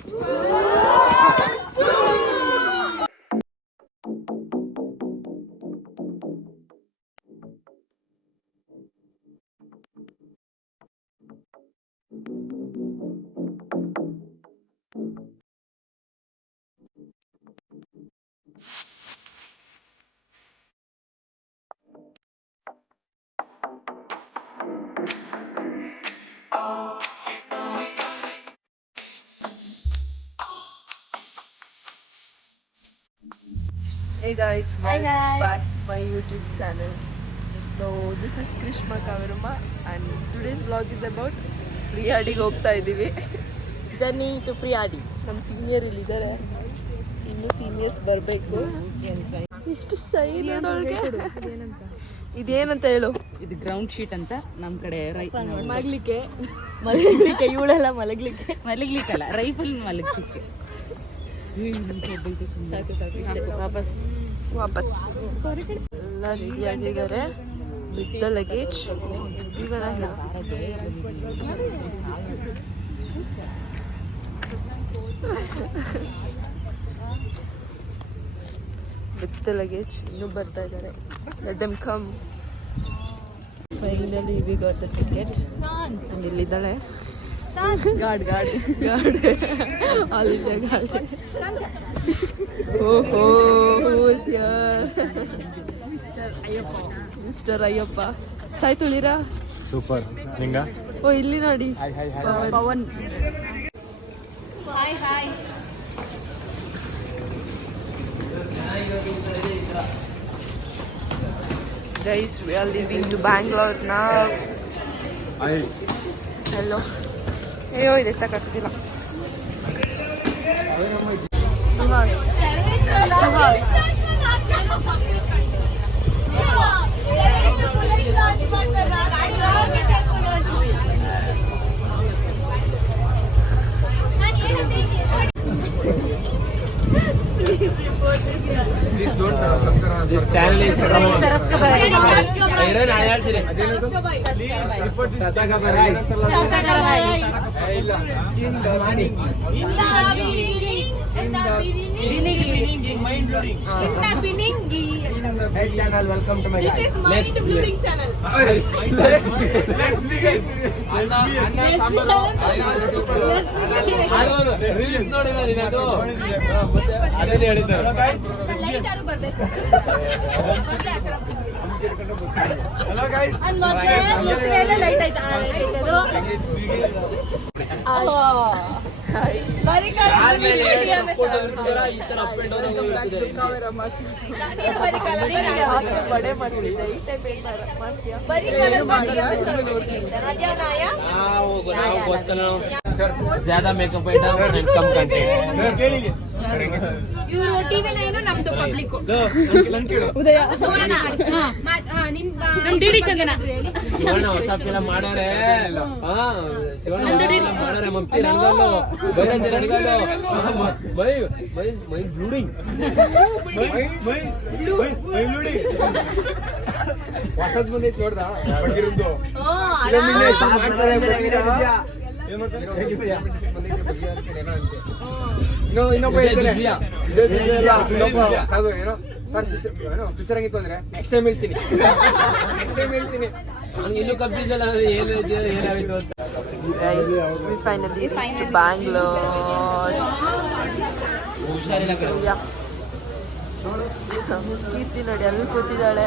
Hey guys, welcome back to my YouTube channel. So this is Krishma Kavirma and today's vlog is about ಪ್ರಿಯಾಡಿಗೆ ಹೋಗ್ತಾ ಇದ್ದೀವಿ. Journey to Priyadi. ನಮ್ಮ senior ಇಲ್ಲಿದ್ದಾರೆ, ಇನ್ನು seniors ಬರಬೇಕು. ಎಷ್ಟು ಶೈನ್ ನೋಡೋಳ್ಗೆ. ಇದೇನಂತ ಹೇಳು? ಇದು ಗ್ರೌಂಡ್ ಶೀಟ್ ಅಂತ ನಮ್ಮ ಕಡೆ ಮಲಗಲಿಕ್ಕೆ ಇವಳೆಲ್ಲ ಮಲಗಲಿಕ್ಕಲ್ಲ ರೈಫಲ್ ಮಲಗಿಸಿಕ್ಕೆ. ಸಾಕು ವಾಪಸ್ ಎಲ್ಲ ರೆಡಿಯಾಗಿದ್ದಾರೆ. ವಿತ್ ದ ಲಗೇಜ್ ಇನ್ನೂ ಬರ್ತಾ ಇದ್ದಾರೆ. Let them come. Finally we got the ticket. ಇಲ್ಲಿದ್ದಾಳೆ ಗಾರ್ಡ್ ಆಲ್ ಇಂಡಿಯಾ ಗಾರ್ಡ್. ಓಹೋ ಮಿಸ್ಟರ್ ಅಯ್ಯಪ್ಪ. ಸಾಯ್ ತುಳಿರಾ ಸೂಪರ್. ನಿಂಗ ಓ ಇಲ್ಲಿ ನೋಡಿ Pavan. Guys, we are leaving to Bangalore now. Hello. ಅಯ್ಯೋ ಇದೆತ್ತಕ್ಕಾಗ್ತಿಲ್ಲ. Suhas This channel is channel. Welcome to my mind blowing channel. Let's begin. Release ನೋಡಿಲ್ಲ ನೀನದು. ಅದೇ ಹೇಳಿದ್ದು. ಲೈಟ್ ಯಾರು ಬರಬೇಕು. Hello guys. ಮತ್ತೆ ಲೈಟ್ ಆಯ್ತಾ? ಇದು ಬಡೆ ಮಾಡ್ತಿದ್ದೆ. ಈ ಟೈಪ್ ಏನ್ ಮಾಡ್ತೀಯಾ? ಜ್ಯಾದಾ ಮೇಕಪ್ ಐಟಮ್ ಕಮ್ ಕಂಟೆಂಟ್. ಇವರು ಟಿವಿ ನೈನು ನಮ್ದು ಪಬ್ಲಿಕ್. ಉದಯ ಸುವರ್ಣ ನಮ್ಮ ಡಿಡಿ ಚಂದನ ಶಿವಣ್ಣ ಹೊಸ ಫಿಲಂ ಮಾಡೋರೆ. ಶಿವಣ್ಣ ಮಾಡೋರೆ. ಮಗ್ತಿ ರಂಗಲ್ಲು ಬೈರಂಜ ರಂಗಲ್ಲು ಮೈ ಬ್ಲೂಡಿಂಗ್ ಹೊಸದ್ ಬಂದೈತಿ ನೋಡ್ದ ಬಗ್ಗಿರುದ್ದು. ಇನ್ನೊಬ್ಬ ಪಿಕ್ಚರ್ ಆಗಿತ್ತು ಅಂದ್ರೆ ನೆಕ್ಸ್ಟ್ ಟೈಮ್ ಹೇಳ್ತೀನಿ. ಇನ್ನೂ ಕನ್ಫ್ಯೂಸ್ ಅಲ್ಲ ಏನಾಗಿತ್ತು ಅಂತ. We finally reached Bangalore. ಕೀರ್ತಿ ನೋಡಿ ಅಲ್ಲಿ ಕೂತಿದ್ದಾಳೆ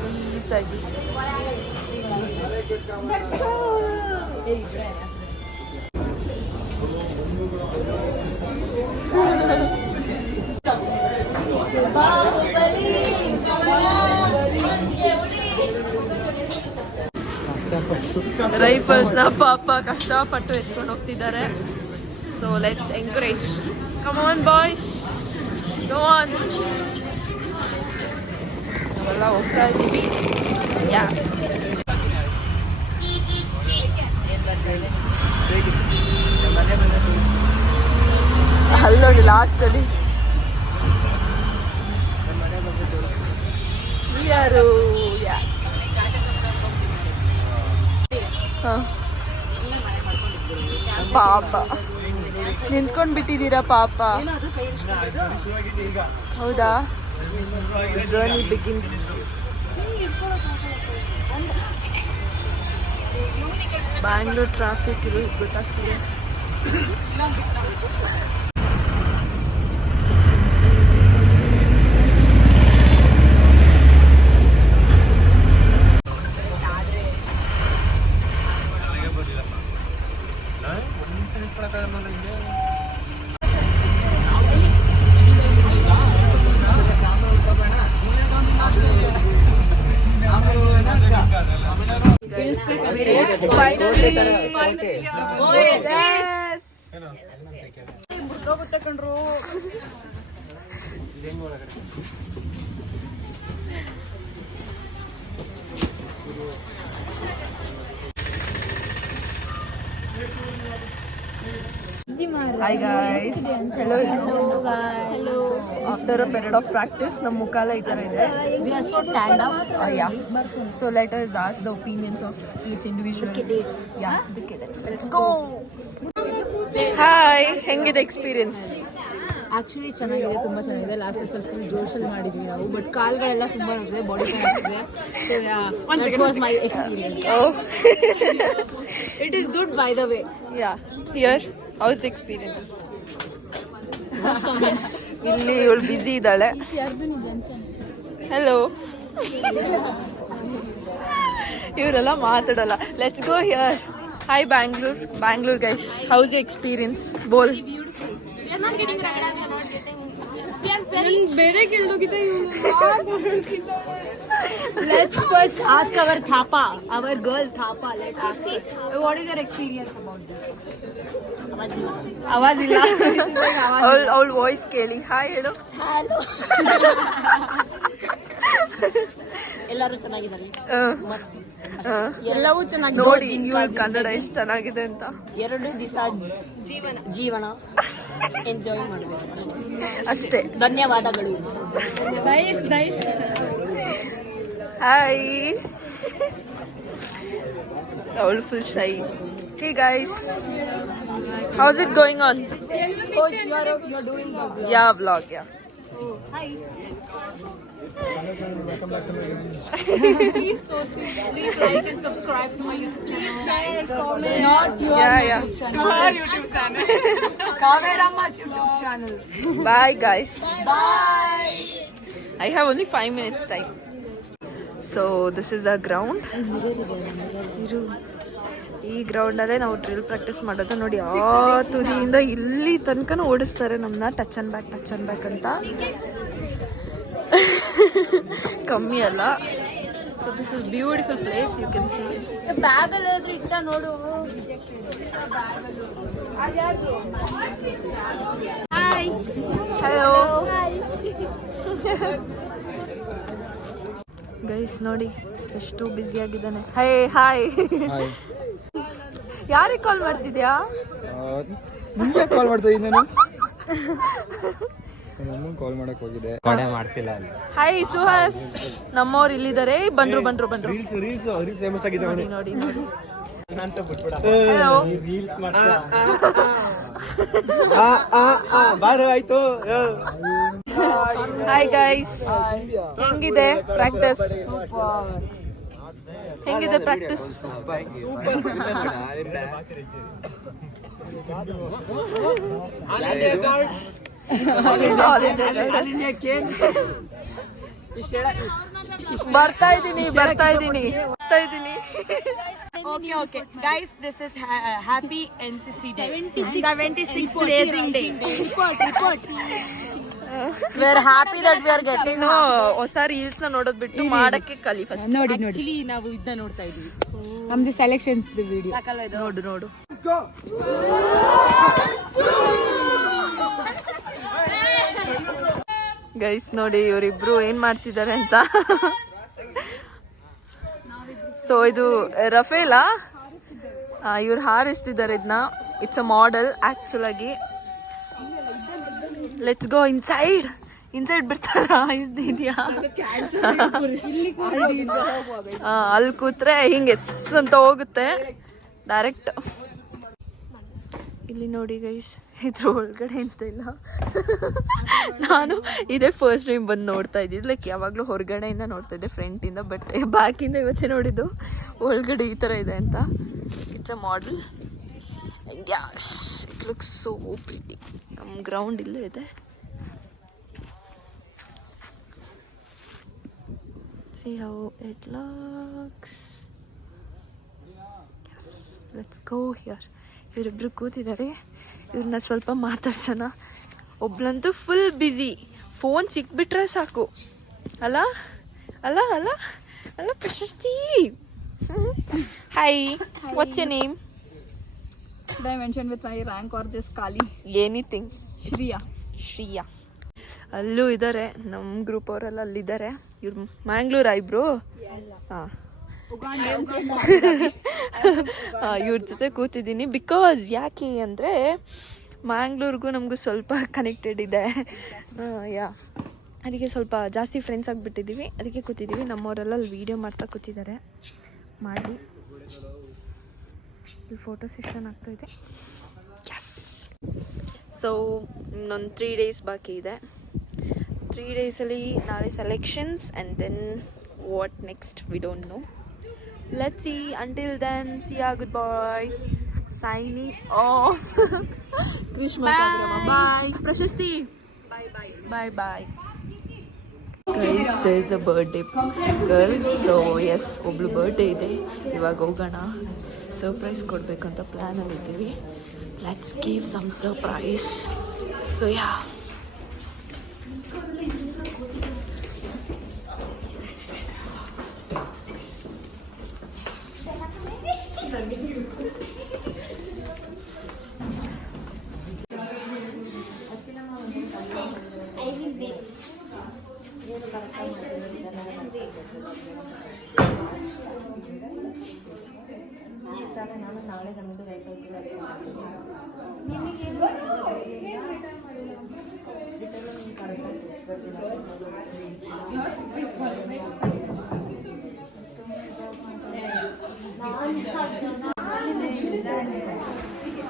ಪೀಸಾಗಿ. ರೈಫಲ್ಸ್ ನ ಪಾಪ ಕಷ್ಟಪಟ್ಟು ಎತ್ಕೊಂಡು ಹೋಗ್ತಿದ್ದಾರೆ. So let's encourage. Come on boys, go on. ನಾವೆಲ್ಲ ಹೋಗ್ತಾ ಇದ್ದೀವಿ. ಯಸ್. ಅಲ್ಲಿ ನೋಡಿ ಲಾಸ್ಟಲ್ಲಿ ಯಾರು. ಪಾಪ ನಿಂತ್ಕೊಂಡ್ ಬಿಟ್ಟಿದ್ದೀರಾ ಪಾಪ. ಹೌದಾ? Journey begins. ಬ್ಯಾಂಗ್ಳೂರ್ ಟ್ರಾಫಿಕ್ ಇದು ಗೊತ್ತಾಗ್ತಿದೆ. We reached finally. Oh yes. Hi guys. Hello guys. Hello. After a period of practice, ನಮ್ಮ ಮುಖ ಈ ತರ ಇದೆ. We are so tanned up. Yeah. So let us ask the opinions of each individual. The cadets. Yeah, the cadets. Let's go. Hi. ಹೆಂಗಿದೆ experience? Actually ಚೆನ್ನಾಗಿದೆ, ತುಂಬಾ ಚೆನ್ನಾಗಿದೆ. Last time full ಜೋಶಲ್ಲಿ ಮಾಡಿದ್ವಿ ನಾವು, ಬಟ್ ಕಾಲ್ಗಳೆಲ್ಲ ತುಂಬಾ ನೋಡಿದೆ, ಬಾಡಿ ಪೇನ್ ಆಗ್ತಿದೆ. So that was my experience. Oh. It is good by the way. Yeah. Here, how is the experience? Comments. ಇಲ್ಲಿ ಇವಳು ಬ್ಯುಸಿ ಇದ್ದಾಳೆ. ಹೆಲೋ. ಇವರೆಲ್ಲ ಮಾತಾಡಲ್ಲ. Let's go here. Hi Bangalore guys. How's you experience? ಬೋಲ್. Let's first ask our Thapa, our girl Thapa. Let's see what is your experience about this. ಆವಾಜ್ ಇಲ್ಲ. ಅವಳ voice ಕೇಳಿ. Hi ಹೇಳು. ಎಲ್ಲರೂ ಚೆನ್ನಾಗಿದ್ದಾರೆ, ಎಲ್ಲವೂ ಚೆನ್ನಾಗಿ. ನೋಡಿ ಇವಳು ಕನ್ನಡ ಎಷ್ಟು ಚೆನ್ನಾಗಿದೆ ಅಂತ. 2 ದಿವಸ ಜೀವನ ಎಂಜಾಯ್ ಮಾಡಬೇಕು ಅಷ್ಟೇ. ಧನ್ಯವಾದಗಳು. ನೈಸ್. ಹಾಯ್. ಅವಳು full ಶೈ. Hey guys, how's it going on? Coach, you're doing the vlog. Yeah, vlog, yeah. Oh, hi. Please like and subscribe to my YouTube channel. Share, comment. Not your YouTube channel. Our YouTube channel. Kaverama's YouTube channel. Bye guys. Bye. I have only 5 minutes time. So this is our ground. ಈ ಗ್ರೌಂಡಲ್ಲೇ ನಾವು drill practice ಮಾಡೋದು. ನೋಡಿ ಆ ತುದಿಯಿಂದ ಇಲ್ಲಿ ತನಕ ಓಡಿಸ್ತಾರೆ ನಮ್ಮನ್ನ. Touch and back ಅಂತ. ಕಮ್ಮಿ ಅಲ್ಲ. So this is beautiful place. You can see. ಬ್ಯಾಗಲ್ಲಿ ಹೋದ್ರೆ ಇಟ್ಟ ನೋಡು. ಹಾಯ್. ಹಲೋ. ಗೈಸ್ ನೋಡಿ ಎಷ್ಟು ಬ್ಯುಸಿ ಆಗಿದ್ದಾನೆ. ಹಾಯ್. ಯಾರಿಗೆ ಕಾಲ್ ಮಾಡ್ತಿದ್ಯಾ? ನಿಮಗೆ ಕಾಲ್ ಮಾಡ್ತಾ ಇದ್ದೀನಿ ನಾನು. ನಮ್ಮನ್ನು ಕಾಲ್ ಮಾಡಕ್ಕೆ ಹೋಗಿದೆ. ಕಾಲ್ ಮಾಡ್ತಿಲ್ಲ. ಹಾಯ್ ಸುಹಾಸ್. ನಮ್ಮವ್ರು ಇಲ್ಲಿದ್ದಾರೆ. ಬಂದ್ರು. ರೀಲ್ಸ್ ಫೇಮಸ್ ಆಗಿದೆ. ನೋಡಿ. ನಾನು ಬಿಟ್ಬಿಡ. ಹಲೋ. ರೀಲ್ಸ್ ಮಾಡ್ತಾ. ಬಾರ ಆಯ್ತು. Hi guys. ಹೆಂಗಿದೆ ಪ್ರಾಕ್ಟೀಸ್? ಹೆಂಗಿದೆ ಪ್ರಾಕ್ಟೀಸ್? ಬರ್ತಾ ಇದ್ದೀನಿ. Okay. Guys, this is happy NCC day. 76 blazing day. Report. We are happy that we are getting ಹೊಸ ರೀಲ್ಸ್ ನ ನೋಡೋದ್ ಬಿಟ್ಟು ಮಾಡಕ್ಕೆ ಕಲಿ ಫಸ್ಟ್. ನೋಡಿ ನಾವು ಇದನ್ನ ನೋಡ್ತಾ ಇದೀವಿ. ನಮ್ದು ಸೆಲೆಕ್ಷನ್ಸ್ ವಿಡಿಯೋ ನೋಡು. ಗೈಸ್ ನೋಡಿ ಇವರಿಬ್ರು ಏನ್ ಮಾಡ್ತಿದ್ದಾರೆ ಅಂತ. ಸೊ ಇದು ರಫೇಲಾ, ಇವ್ರು ಹಾರಿಸ್ತಿದ್ದಾರೆ ಇದನ್ನ. ಇಟ್ಸ್ ಅ ಮಾಡೆಲ್ ಆಕ್ಚುಲ್ ಆಗಿ. ಲೆಟ್ಸ್ ಗೋ ಇನ್ಸೈಡ್ ಬಿಡ್ತಾರ? ಇದೆಯಾ? ಅಲ್ಲಿ ಕೂತ್ರೆ ಹಿಂಗೆ ಅಂತ ಹೋಗುತ್ತೆ ಡೈರೆಕ್ಟ್. ಇಲ್ಲಿ ನೋಡಿ ಗೈಸ್, ಇದ್ರ ಒಳಗಡೆ ಎಂತ ಇಲ್ಲ. ನಾನು ಇದೇ ಫಸ್ಟ್ ಟೈಮ್ ಬಂದು ನೋಡ್ತಾ ಇದ್ದಿದ್ದು. ಲೈಕ್ ಯಾವಾಗಲೂ ಹೊರಗಡೆಯಿಂದ ನೋಡ್ತಾ ಇದ್ದೆ, ಫ್ರಂಟಿಂದ. ಬಟ್ ಬ್ಯಾಕಿಂದ ಇವತ್ತೇ ನೋಡಿದ್ದು ಒಳಗಡೆ ಈ ಥರ ಇದೆ ಅಂತ. It's a model. Yes, it looks so pretty. ನಮ್ಮ ಗ್ರೌಂಡ್ ಇಲ್ಲೇ ಇದೆ. See how it looks. Yes, let's go here. ಇವರಿಬ್ರು ಕೂತಿದ್ದಾರೆ, ಇವ್ರನ್ನ ಸ್ವಲ್ಪ ಮಾತಾಡ್ಸೋಣ. ಒಬ್ಳಂತೂ ಫುಲ್ ಬ್ಯುಸಿ, ಫೋನ್ ಸಿಕ್ಬಿಟ್ರೆ ಸಾಕು. ಅಲ್ಲ ಅಲ್ಲ ಅಲ್ಲ ಅಲ್ಲ ಪ್ರಶಸ್ತಿ. Hi, what's your name? Should I mention with my rank or just Kali? Anything. Shriya. ಅಲ್ಲೂ ಇದ್ದಾರೆ, ನಮ್ಮ ಗ್ರೂಪ್ ಅವರೆಲ್ಲ ಅಲ್ಲಿದ್ದಾರೆ. ಇವ್ರು ಮ್ಯಾಂಗ್ಳೂರಾ ಇಬ್ರು? ಹಾಂ, ಇವ್ರ ಜೊತೆ ಕೂತಿದ್ದೀನಿ. ಬಿಕಾಸ್ ಯಾಕೆ ಅಂದರೆ ಮ್ಯಾಂಗ್ಳೂರ್ಗೂ ನಮಗೂ ಸ್ವಲ್ಪ ಕನೆಕ್ಟೆಡ್ ಇದೆ. ಯಾ, ಅದಕ್ಕೆ ಸ್ವಲ್ಪ ಜಾಸ್ತಿ ಫ್ರೆಂಡ್ಸ್ ಆಗಿಬಿಟ್ಟಿದ್ದೀವಿ. ಅದಕ್ಕೆ ಕೂತಿದ್ದೀವಿ. ನಮ್ಮವರೆಲ್ಲ ಅಲ್ಲಿ ವೀಡಿಯೋ ಮಾಡ್ತಾ ಕೂತಿದ್ದಾರೆ. ಮಾಡಿ ಇಲ್ಲಿ ಫೋಟೋ ಸೆಷನ್ ಆಗ್ತಾಯಿದೆ. ಯಸ್. ಸೊ ಇನ್ನೊಂದು 3 days ಬಾಕಿ ಇದೆ. 3 daysಲ್ಲಿ ನಾಳೆ selections and then what next we don't know. Let's see. Until then, see ya, good bye. Signing off. Grishma ಕಾವ್ರಮ್ಮ, bye. Prashasti, bye bye. Guys, there is a birthday girl. So yes, ಒಬ್ಳು birthday ಇದೆ. ಇವಾಗ ಹೋಗೋಣ, surprise ಕೊಡಬೇಕಂತ ಪ್ಲ್ಯಾನಲ್ಲಿ ಇದ್ದೀವಿ. Let's give some surprise. So yeah,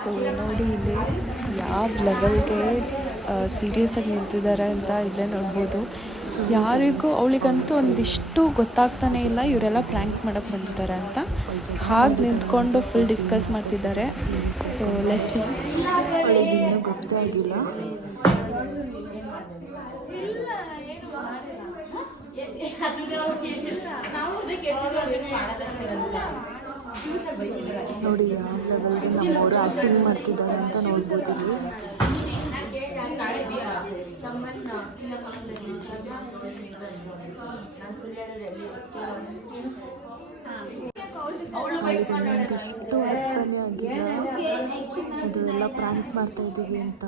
so ನೋಡಿ ಇಲ್ಲಿ ಯಾವ ಲೆವೆಲ್ಗೆ ಸೀರಿಯಸ್ ಆಗಿ ನಿಂತಿದ್ದಾರೆ ಅಂತ ಇಲ್ಲೇ ನೋಡ್ಬೋದು. ಯಾರಿಗೂ ಅವಳಿಗಂತೂ ಒಂದಿಷ್ಟು ಗೊತ್ತಾಗ್ತಾನೆ ಇಲ್ಲ ಇವರೆಲ್ಲ ಪ್ರ್ಯಾಂಕ್ ಮಾಡೋಕ್ಕೆ ಬಂದಿದ್ದಾರೆ ಅಂತ. ಹಾಗೆ ನಿಂತ್ಕೊಂಡು ಫುಲ್ ಡಿಸ್ಕಸ್ ಮಾಡ್ತಿದ್ದಾರೆ. So let's see. ಅವಳಿಗೆ ಇನ್ನೂ ಗೊತ್ತೇ ಆಗಿಲ್ಲ. ನೋಡಿ ಯಾವ ಲೆವೆಲ್ಗೆ ನಮ್ಮವರು ಆ್ಯಕ್ಟಿಂಗ್ ಮಾಡ್ತಿದ್ದಾರೆ ಅಂತ ನೋಡ್ಬೋದು ಇಲ್ಲಿ. ಒಂದಿಷ್ಟು ಅರ್ಥನೇ ಆಗಿಲ್ಲ, ಇದು ಎಲ್ಲ ಪ್ರಾಂಕ್ ಮಾಡ್ತಾ ಇದ್ದೀವಿ ಅಂತ.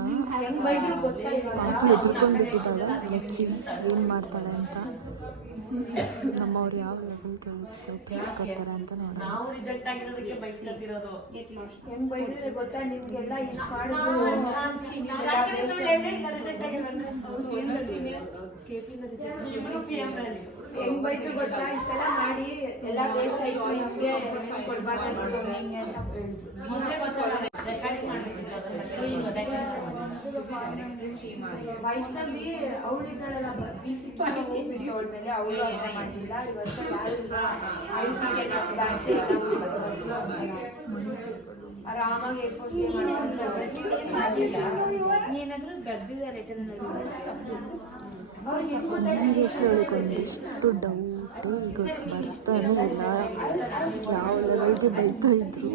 ಪಾಪ ಹೆದರ್ಕೊಂಡ್ಬಿಟ್ಟಿದ್ದಾಳೆ. ಲೆಚ್ಚಿ ಏನು ಮಾಡ್ತಾಳೆ ಅಂತ. ನಮ್ಮವ್ರು ಯಾವ ಲೆವೆಲ್ಗೆ ಅವಳಿಗೆ ಸರ್ಪ್ರೈಸ್ ಕೊಡ್ತಾರೆ ಅಂತ ನೋಡೋಣ. ಹೆಂಗ್ ಬೈತು ಗೊತ್ತಾ, ಇಷ್ಟೆಲ್ಲ ಮಾಡಿ ಎಲ್ಲ ವೇಸ್ಟ್ ಆಯ್ತು, ನಿಮ್ಗೆ ಕೊಡ್ಬಾರ್ದು ವೈಷ್ಣವಿ ಅವಳಿದ್ದಾಳಲ್ಲ ಅವಳ ಮೇಲೆ ಅವಳು ಅರ್ಥ ಮಾಡಿಲ್ಲ. ಇವತ್ತು ಆರಾಮಾಗಿ ಏರ್ಫೋರ್ಸ್ ಏನಾದ್ರೂ ಬರ್ದಿದ್ದಾರೆ. ಸೀರಿಯಸ್ಲಿ ಅವಳಿಗೆ ಒಂದಿಷ್ಟು ಡೌಟೇ ಈಗ ಬರ್ತಾನೆ ಇಲ್ಲ. ಯಾವ ಲೆವೆಲ್ಗೆ ಬೈತಾ ಇದ್ರು.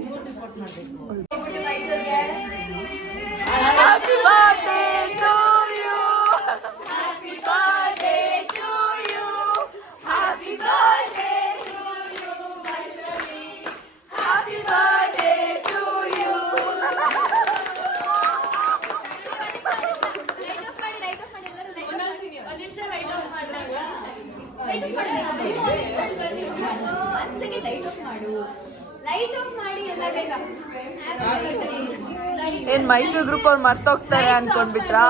Happy birthday to you. Happy birthday to you. Happy birthday to you, Vaishnavi. Happy birthday to you. ಏನ್ ಮೈಸೂರು ಗ್ರೂಪ್ ಅವ್ರು ಮರ್ತೋಗ್ತಾರೆ ಅನ್ಕೊಂಡ್ಬಿಟ್ರಾ?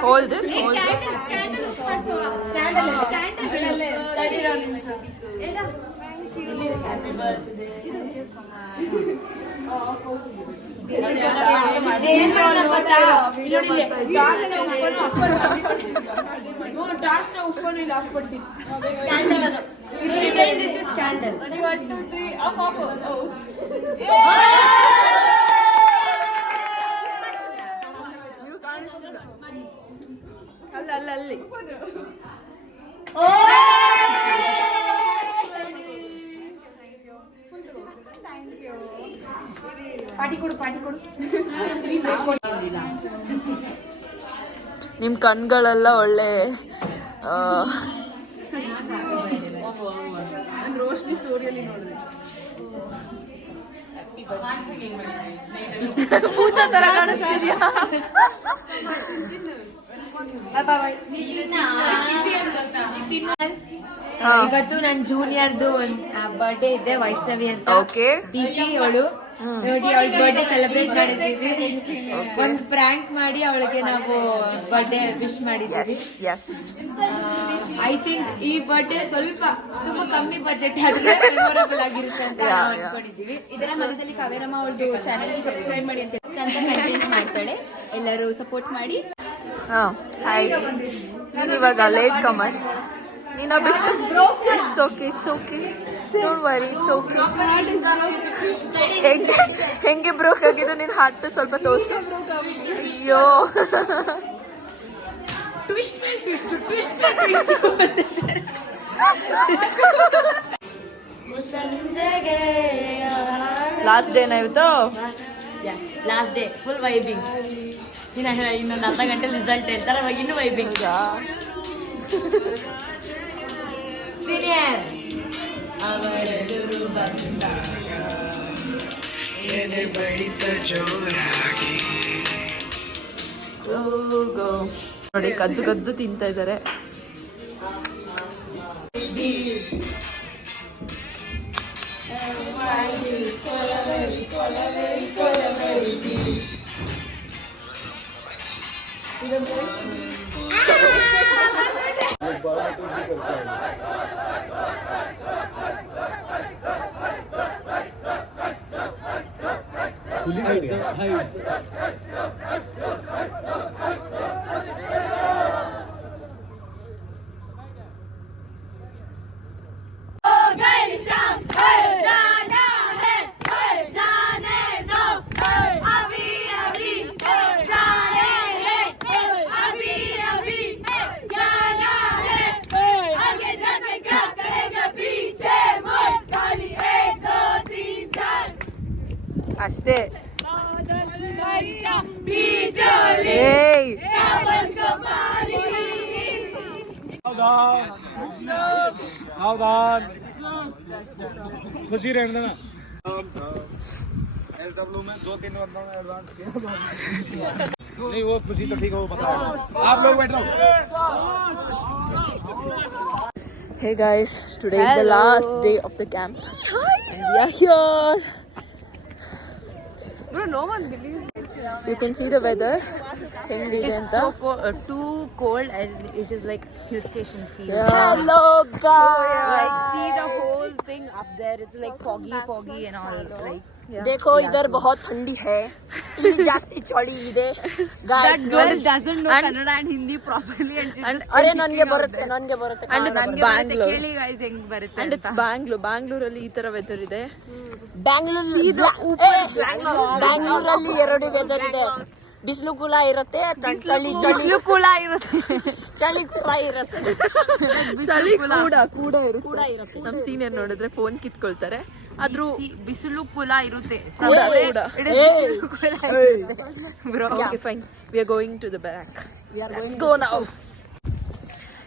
Hold this, hold this. ಏನ್ ಮಾಡೋಣ ಗೊತ್ತಾ? This is candle. 1, 2, 3, ಅಲ್ಲಿ ಪಾಟಿ ಕೊಡು ನಿಮ್ ಕಣ್ಗಳೆಲ್ಲ ಒಳ್ಳೆ ರೋಶ್ನಿ ಸ್ಟೋರಿಯಲ್ಲಿ ನೋಡಿದೆ ಭೂತ ತರ ಕಾಣಿಸ್ತಿದ್ಯಾ? ಇವತ್ತು ನನ್ ಜೂನಿಯರ್ದು ಬರ್ಡೇ ಇದೆ, ವೈಷ್ಣವಿ ಅಂತ. ಓಕೆ. DC ಅವಳು ನೋಡಿ, ಅವಳ ಬರ್ಡೇ ಸೆಲೆಬ್ರೇಟ್ ಮಾಡಿದ್ದೀವಿ. ಒಂದು ಪ್ರ್ಯಾಂಕ್ ಮಾಡಿ ಅವಳಿಗೆ ನಾವು ಬರ್ಡೇ ವಿಶ್ ಮಾಡಿದ್ದೀವಿ. ಐ ಥಿಂಕ್ ಈ ಬರ್ಡೇ ಸ್ವಲ್ಪ ತುಂಬಾ ಕಮ್ಮಿ ಬಜೆಟ್ ಆದ್ರೆ ಮೆಮೊರೇಬಲ್ ಆಗಿರುತ್ತೆ ಅಂತ ಅನ್ಕೊಂಡಿದೀವಿ. ಇದರ ಮಧ್ಯದಲ್ಲಿ ಕಾವೇರಮ್ಮ ಅವಳದು ಚಾನೆಲ್ ಸಬ್ಸ್ಕ್ರೈಬ್ ಮಾಡಿ ಅಂತ ಚಂದ ಕಂಟೆಂಟ್ ಮಾಡ್ತಾಳೆ, ಎಲ್ಲರೂ ಸಪೋರ್ಟ್ ಮಾಡಿ. ಹಾಯ್, ನೀನ್ ಇವಾಗ ಲೇಟ್ ಕಮರ್, ನೀನ ಬಿಟ್ಟು it's okay don't worry, it's okay. ಹೆಂಗೆ ಬ್ರೋಕ್ ಆಗಿದ್ದು ನಿನ್ ಹಾರ್ಟ್ ಸ್ವಲ್ಪ ತೋರ್ಸು. ಅಯ್ಯೋ, ಲಾಸ್ಟ್ ಡೇನ ಇವತ್ತು. Last day full vibing. ಇನ್ನೊಂದು ಅರ್ಧ ಗಂಟೆ ರಿಸಲ್ಟ್ ಹೇಳ್ತಾರೆ, ಅವಾಗ ಇನ್ನೂ ವೈಬಿಂಗ್. ಸೀನಿಯರ್ ನೋಡಿ, ಕದ್ದು ತಿಂತಾ ಇದ್ದಾರೆ. ಅಷ್ಟೇ. खुशी रहने देना। SW में 2-3 बंदों ने एडवांस किया। नहीं, वो खुशी तो ठीक है, वो बताओ। आप लोग बैठो। Hey guys, today is the last day of the camp. And we are here. Bro, no one believes it. You can see the weather. It's Too cold and it is like hill station feel. Hello guys. Like see the whole thing up there. It's like foggy and all. Like देखो इधर बहुत ठंडी है, ಇಲ್ಲಿ ಜಾಸ್ತಿ ಚಳಿ ಇದೆ. That girl doesn't know Kannada and Hindi properly and ಅರೆ ನನಗೆ ಬರುತ್ತೆ and ನನಗೆ ಬರುತ್ತೆ. ಕೇಳಿ guys ಹೆಂಗ್ ಬರುತ್ತೆ And it's ಬ್ಯಾಂಗ್ಳೂರಲ್ಲಿ ಈ ತರ ವೆದರ್ ಇದೆ. ಬ್ಯಾಂಗ್ಳೂರಲ್ಲಿ 2 ವೆದರ್ ಇದೆ. ಬಿಸಿಲು ಕೂಡ ಇರುತ್ತೆ, ಚಳಿ ಕೂಡ ಇರುತ್ತೆ. ಚಳಿ ಕೂಡ ಇರುತ್ತೆ. ನಮ್ ಸೀನಿಯರ್ ನೋಡಿದ್ರೆ ಫೋನ್ ಕಿತ್ಕೊಳ್ತಾರೆ. ಆದ್ರೂ ಬಿಸಿಲು ಕುಲ ಇರುತ್ತೆ. Okay, fine. We are going to the barrack. Let's go now.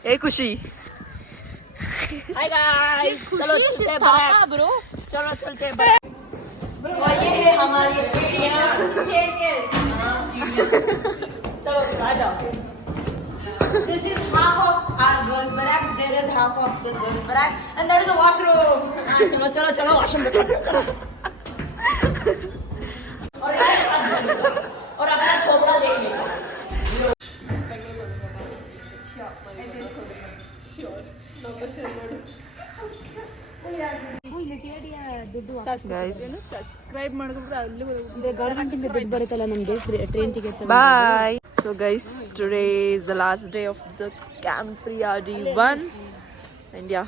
Hey, Kushi. Hi guys. चलो चलते हैं barrack. Bro. चलो चलते हैं barrack. Bro, ये है हमारी staircase. चलो आ जाओ. this is half of our girls' barrack. There is half of the girls' barrack, and that is the washroom. चलो washroom में चलो. और अपना छोकरा देख लेगा. ಗೈಸ್ ಸಬ್ಸ್ಕ್ರೈಬ್ ಮಾಡ್ಕೊಂಡ್ರೆ ಅಲ್ಲಿ ಗೌರ್ಮೆಂಟಿಂದ ದುಡ್ಡು ಬರುತ್ತಲ್ಲ ನಮಗೆ train ticket bye. So guys today is the last day of the camp Priyadi 1 and yeah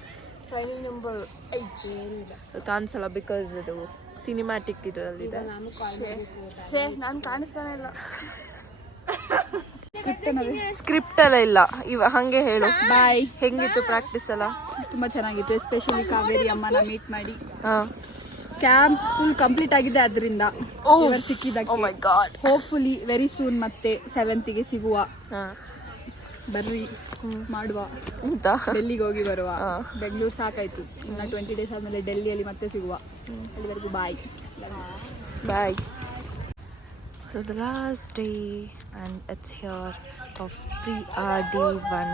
training number 8 ಕಾಣಿಸಲ್ಲ ಬಿಕಾಸ್ ಇದು ಸಿನಿಮ್ಯಾಟಿಕ್ ಇದರಲ್ಲಿದೆ. ನಾನು ಕಾಣಿಸ್ತಾನೆ ಇಲ್ಲ. ಸ್ಕ್ರಿಪ್ಟ್ ಎಲ್ಲ ಇಲ್ಲ. ಹಂಗೆ ಹೇಳು. ಬಾಯ್. ಹೆಂಗಿತ್ತು ಪ್ರಾಕ್ಟೀಸ್ ಎಲ್ಲ? ತುಂಬಾ ಚೆನ್ನಾಗಿತ್ತು. ಎಸ್ಪೆಷಲಿ ಕಾವೇರಿ ಅಮ್ಮನ ಮೀಟ್ ಮಾಡಿ. ಹಾ. ಕ್ಯಾಂಪ್ ಫುಲ್ ಕಂಪ್ಲೀಟ್ ಆಗಿದೆ ಅದರಿಂದ ಸಿಕ್ಕಿದ್ದಕ್ಕೆ. ಓ ಮೈ ಗಾಡ್. ಹೋಪ್ಫುಲಿ ವೆರಿ ಸೂನ್ ಮತ್ತೆ 7th ಗೆ ಸಿಗುವ. ಬರ್ರಿ ಮಾಡುವ ಅಂತ ಡೆಲ್ಲಿಗೆ ಹೋಗಿ ಬರುವ. ಬೆಂಗಳೂರು ಸಾಕಾಯ್ತು. ಇನ್ನ 20 days ಆದ್ಮೇಲೆ ಡೆಲ್ಲಿಯಲ್ಲಿ ಮತ್ತೆ ಸಿಗುವ. ಅಲ್ಲಿವರೆಗೂ ಬಾಯ್ ಬಾಯ್. So the last day and it's here of PRD1.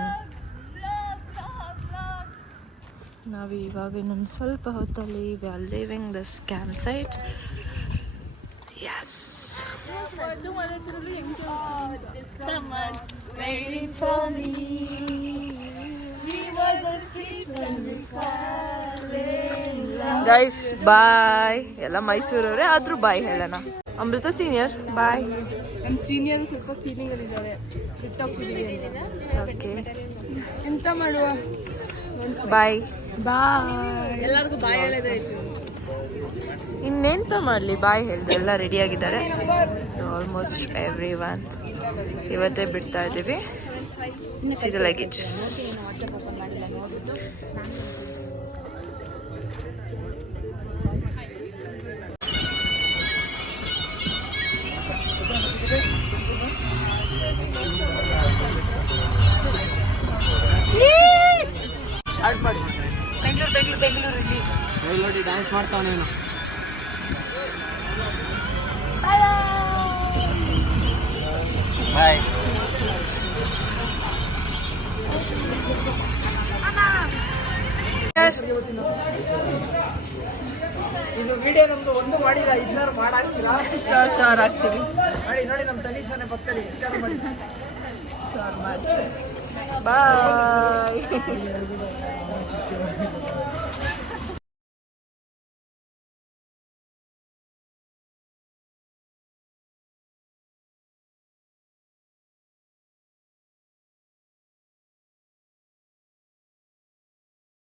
ನಾವು ಇವಾಗ ಇನ್ನೊಂದು ಸ್ವಲ್ಪ ಹೊತ್ತಲ್ಲಿ we are leaving this campsite. Yes. Waiting for me. We were the streets when we fell in love. Guys, bye. ಎಲ್ಲ ಮೈಸೂರವ್ರೆ ಆದ್ರೂ ಬಾಯ್ ಹೇಳೋಣ. ಅಮೃತ ಸೀನಿಯರ್ ಬಾಯ್. ನಮ್ಮ ಸೀನಿಯರ್ ಸ್ವಲ್ಪ ಫೀಲಿಂಗ್ ಅಲ್ಲಿ ಇದ್ದಾರೆ. ಬಿಟ್ಟೋಗ್ತಿದೀವಿ ಅಂತ. ಓಕೆ ಎಂತ ಮಾಡುವ. ಬಾಯ್. ಬಾಯ್. ಎಲ್ಲರಿಗೂ ಬಾಯ್ ಹೇಳೋದಾಯ್ತು. ಇನ್ನೆಂತ ಮಾಡಲಿ ಬಾಯ್ ಹೇಳಿದೆ. ಎಲ್ಲ ರೆಡಿ ಆಗಿದ್ದಾರೆ. ಸೊ ಆಲ್ಮೋಸ್ಟ್ ಎವ್ರಿ ಒನ್ ಇವತ್ತೇ ಬಿಡ್ತಾ ಇದ್ದೀವಿ. C the luggages. ಬೆಂಗಳೂರಲ್ಲಿ ನೋಡಿ ಡ್ಯಾನ್ಸ್ ಮಾಡ್ತಾವನೇನು. ಬಾಯ್. ಇದು ವಿಡಿಯೋ ನಮ್ದು ಒಂದು ಮಾಡಿಲ್ಲ. ಇದನ್ನಾರು ಮಾಡಾಕ್ಸಿರಾ? ಶೋರ್ ಆಗ್ತೀವಿ. ನೋಡಿ ನೋಡಿ ನಮ್ಮ ತನಿಷಾನೆ ಪಕ್ಕದಲ್ಲಿ ವಿಚಾರ ಮಾಡಿ. ಶೋರ್ ಮಾಡ್ತೀವಿ. ಬಾಯ್.